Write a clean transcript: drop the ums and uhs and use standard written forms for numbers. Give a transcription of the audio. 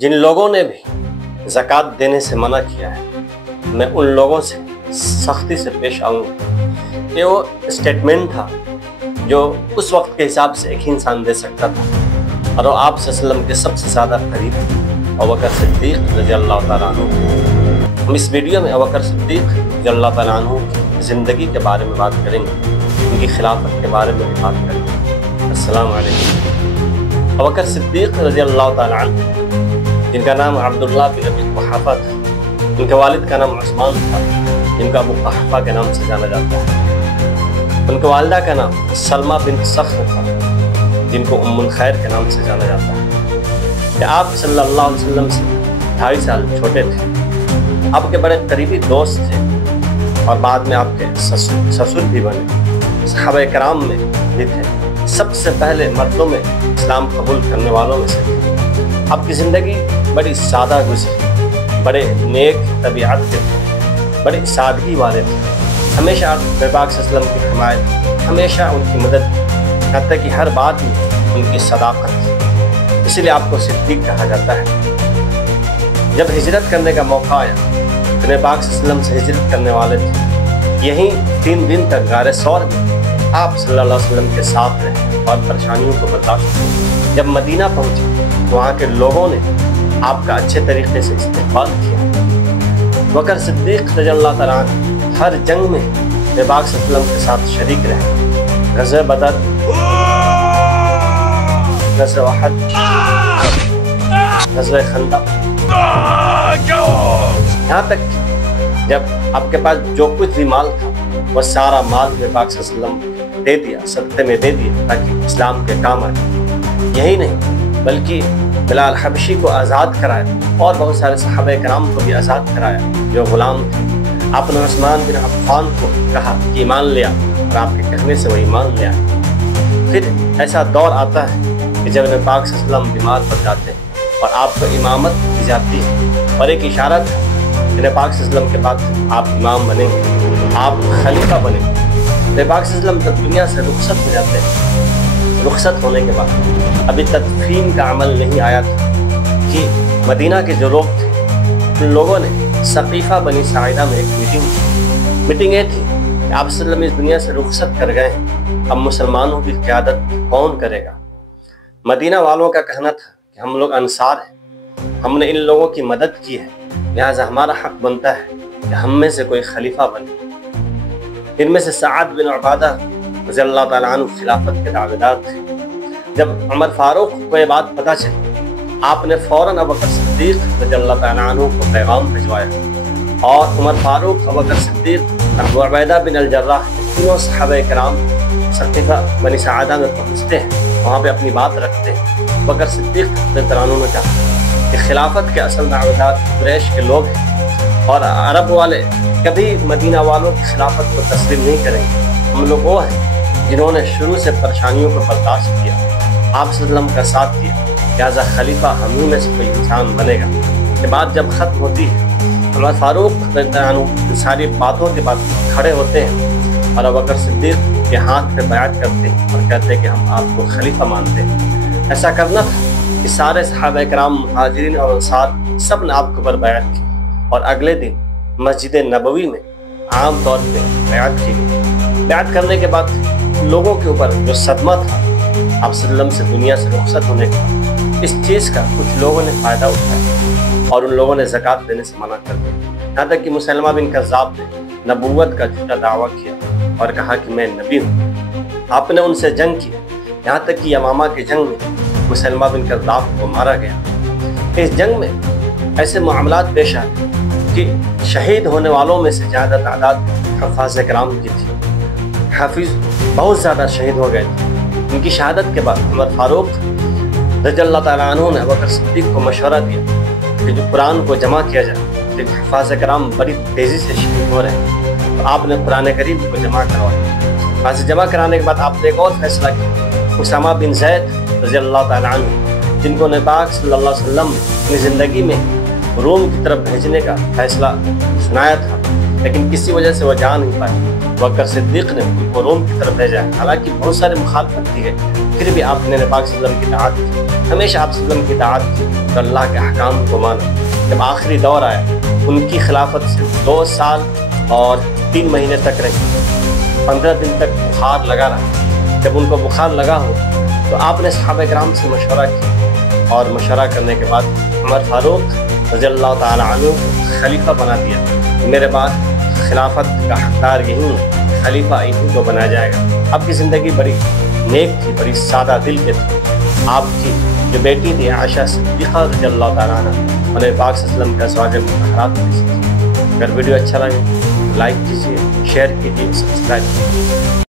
जिन लोगों ने भी ज़कात देने से मना किया है, मैं उन लोगों से सख्ती से पेश आऊँगा। ये वो स्टेटमेंट था जो उस वक्त के हिसाब से एक ही इंसान दे सकता था, और वो आप सल्लल्लाहु के सबसे ज़्यादा करीब अबू बकर सिद्दीक़ रज़ियल्लाहु तआला अन्हु। हम इस वीडियो में अबू बकर सिद्दीक़ रज़ियल्लाहु तआला अन्हु की ज़िंदगी के बारे में बात करेंगे, उनकी खिलाफत के बारे में भी बात करेंगे। अस्सलामु अलैकुम। अबू बकर सिद्दीक़ रज़ियल्लाहु तआला अन्हु, जिनका नाम अब्दुल्लाह बिन अबी कुहाफ़ा था, उनके वालिद का नाम उस्मान था, जिनका अबू कुहाफ़ा के नाम से जाना जाता है। उनके वालिदा का नाम सलमा बिन सख्र था, जिनको उम्मुल खैर के नाम से जाना जाता है। आप सल्लल्लाहु अलैहि वसल्लम से 2.5 साल छोटे थे, आपके बड़े करीबी दोस्त थे, और बाद में आपके ससुर भी बने, सहाबा कराम में भी थे, सबसे पहले मर्दों में इस्लाम कबूल करने वालों में से थे। आपकी ज़िंदगी बड़ी सादा गुजरी, बड़े नेक तबीयत के थे, बड़ी सादगी वाले थे। हमेशा आप पाक सल्लल्लाहु अलैहि वसल्लम की हिमायत, हमेशा उनकी मदद, यहाँ तक कि हर बात में उनकी सदाकत, इसलिए आपको सिद्दीक़ कहा जाता है। जब हिजरत करने का मौका आया, तो पाक सल्लल्लाहु अलैहि वसल्लम से हिजरत करने वाले थे, यहीं 3 दिन तक गारे सौर में आप सल्लल्लाहु अलैहि वसल्लम के साथ रहे और परेशानियों को बर्दाश्त किया। जब मदीना पहुँचे, वहाँ के लोगों ने आपका अच्छे तरीके से इस्तेक़बाल किया। बकर सिद्दीक़ रज़ियल्लाहु तआला अन्हु हर जंग में पाक सल्लल्लाहु अलैहि वसल्लम के साथ शरीक रहे। ग़ज़वे बदर, ग़ज़वे उहद, ग़ज़वे खंदक, यहाँ तक जब आपके पास जो कुछ भी माल था, वह सारा माल पाक सल्लल्लाहु अलैहि वसल्लम दे दिया, सदक़े में दे दिया, ताकि इस्लाम के काम आए। यही नहीं बल्कि बिलाल हबशी को आज़ाद कराया, और बहुत सारे सहाबा कराम को भी आज़ाद कराया जो ग़ुलाम थे। आपने उस्मान बिन अफ़्फ़ान को कहा कि ईमान ले आ, और आपके कहने से वो ईमान ले आए। फिर ऐसा दौर आता है कि जब पाक सल्लल्लाहु अलैहि वसल्लम बीमार पड़ जाते हैं और आपको इमामत दी जाती है, और एक इशारा था कि पाक सल्लल्लाहु अलैहि वसल्लम के बाद आप इमाम बनेंगे, आप खलीफा बनेंगे। पाक सल्लल्लाहु अलैहि वसल्लम दुनिया से रुखसत हो जाते हैं। रुखसत होने के बाद अभी तदफीन का अमल नहीं आया था कि मदीना के जो लोग थे, उन लोगों ने सक़ीफ़ा बनी साइदा में एक मीटिंग ये थी कि आप सल्लल्लाहु इस दुनिया से रुखसत कर गए हैं, अब मुसलमानों की क़यादत कौन करेगा। मदीना वालों का कहना था कि हम लोग अंसार हैं, हमने इन लोगों की मदद की है, लिहाजा हमारा हक़ बनता है कि हम में से कोई खलीफा बने। इनमें से सअद बिन उबादा रज़ियल्लाहु तआला अन्हु खिलाफत के दावेदार थे। जब उमर फारूक को ये बात पता चली, आपने फ़ौरन अबू बकर सिद्दीक़ रज़ियल्लाहु तआला अन्हु को पैगाम भिजवाया, और उमर फारूक, अबू बकर सिद्दीक़, अबू उबैदा बिन अल-जर्राह, तीनों सहाबा कराम सक़ीफ़ा बनी साइदा में पहुँचते हैं, वहाँ पे अपनी बात रखते हैं। अबू बकर सिद्दीक़ रज़ियल्लाहु तआला अन्हु ने कहा कि खिलाफत के असल दावेदार कुरैश के लोग हैं, और अरब वाले कभी मदीना वालों की खिलाफत को तस्लीम नहीं करेंगे। हम लोग वो हैं जिन्होंने शुरू से परेशानियों को बर्दाश्त किया, आप सल्लल्लाहु अलैहि वसल्लम का साथ दिया, लिहाजा खलीफा हम ही में से कोई इंसान बनेगा। ये बात जब ख़त्म होती है, उमर फारूक इन सारी बातों के बाद खड़े होते हैं और अबू बकर सिद्दीक़ के हाथ पे बैत करते हैं और कहते हैं कि हम आपको खलीफा मानते हैं। ऐसा करना था कि सारे सहाबा कराम, मुहाजिरीन और अंसार सब ने आपके ऊपर बैत की, और अगले दिन मस्जिद नबवी में आम तौर पर बैत की गई। बैत करने के बाद लोगों के ऊपर जो सदमा था आप सल्लल्लाहु से दुनिया से रुखसत होने का, इस चीज़ का कुछ लोगों ने फ़ायदा उठाया और उन लोगों ने ज़कात देने से मना कर दिया। यहाँ तक कि मुसलमा बिन कज़्ज़ाब ने नबूवत का झूठा दावा किया और कहा कि मैं नबी हूँ। आपने उनसे जंग की, यहाँ तक कि यमामा के जंग में मुसलमा बिन कज़्ज़ाब को मारा गया। इस जंग में ऐसे मामलात पेश आए कि शहीद होने वालों में से ज़्यादा तादाद हफ़ाज़ कराम की थी। हाफिज़ बहुत ज़्यादा शहीद हो गए थे। उनकी शहादत के बाद उमर फारूक रज़ियल्लाहु तआला अन्हु ने अबू बकर सिद्दीक़ को मशवरा दिया कि जो कुरान को जमा किया जाए, लेकिन हफ़ाज़ कराम बड़ी तेज़ी से शहीद हो रहे हैं, तो आपने कुरान करीम को जमा करवाया। वहाँ से जमा कराने के बाद आपने एक और फैसला किया। उसामा बिन ज़ैद रज़ियल्लाहु तआला अन्हु, जिनको पाक सल्लल्लाहु अलैहि वसल्लम अपनी ज़िंदगी में रोम की तरफ भेजने का फैसला सुनाया था, लेकिन किसी वजह से वह जा नहीं पाए। बकर सिद्दीक़ ने उनको रोम की तरफ भेजा। हालांकि बहुत सारे मुखालफत की गई, फिर भी आपने पाक सल्लल्लाहु अलैहि वसल्लम की दावत की। ہمیشہ آپ وسلم کی اطاعت کی اور اللہ کے احکام کو مانا۔ جب آخری دور آیا، ان کی خلافت سے 2 سال اور 3 مہینے تک رہی، 15 دن تک بخار لگا رہا۔ جب ان کو بخار لگا ہو تو آپ نے صحابہ کرام سے مشورہ کیا، اور مشورہ کرنے کے بعد عمر فاروق رضی اللہ تعالیٰ عنہ خلیفہ بنا دیا۔ میرے بعد خلافت کا حقدار یہی ہے، خلیفہ انہی کو بنایا جائے گا۔ آپ کی زندگی بڑی نیک تھی، بڑی سادہ دل کے تھی۔ آپ کی جو بیٹی تھی عائشہ صدیقہ رضی اللہ تعالیٰ عنہ، نبی پاک صلی اللہ علیہ وسلم کے ازواج مطہرات میں سے تھی۔ اگر ویڈیو اچھا لگے لائک کیجیے، شیئر کیجیے، سبسکرائب کیجیے۔